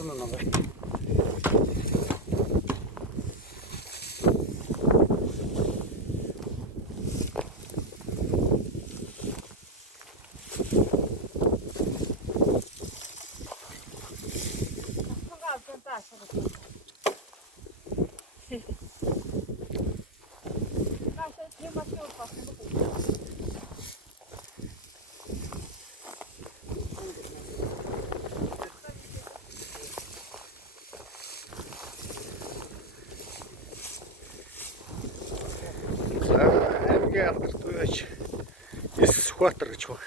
дагна намайг. Аймгийн алдарт үеч Сүхбаатар гэж байна.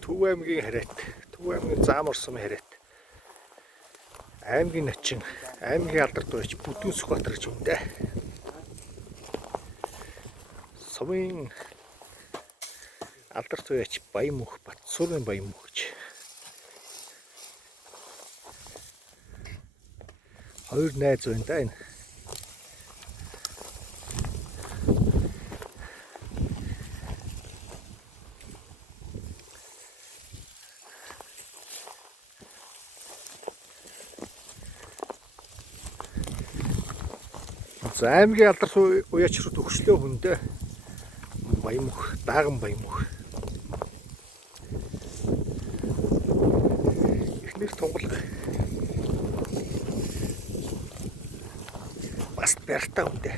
Төв аймгийн харайт, Төв аймгийн Заамар сум харайт. Аймгийн начин, аймгийн алдарт үеч Бүдүүн Сүхбаатар гэж байна. Сумын алдарт үеч Баянмөнх, Батсүрэн Баянмөнх гэж. Хоёр найз байна да энэ. За аймгийн алдарт уяач руу төгслөө хүндээ Баянмөнх, Дааган Баянмөнх. Эхнэр тунгалаг. Бас барьтаа үндэ.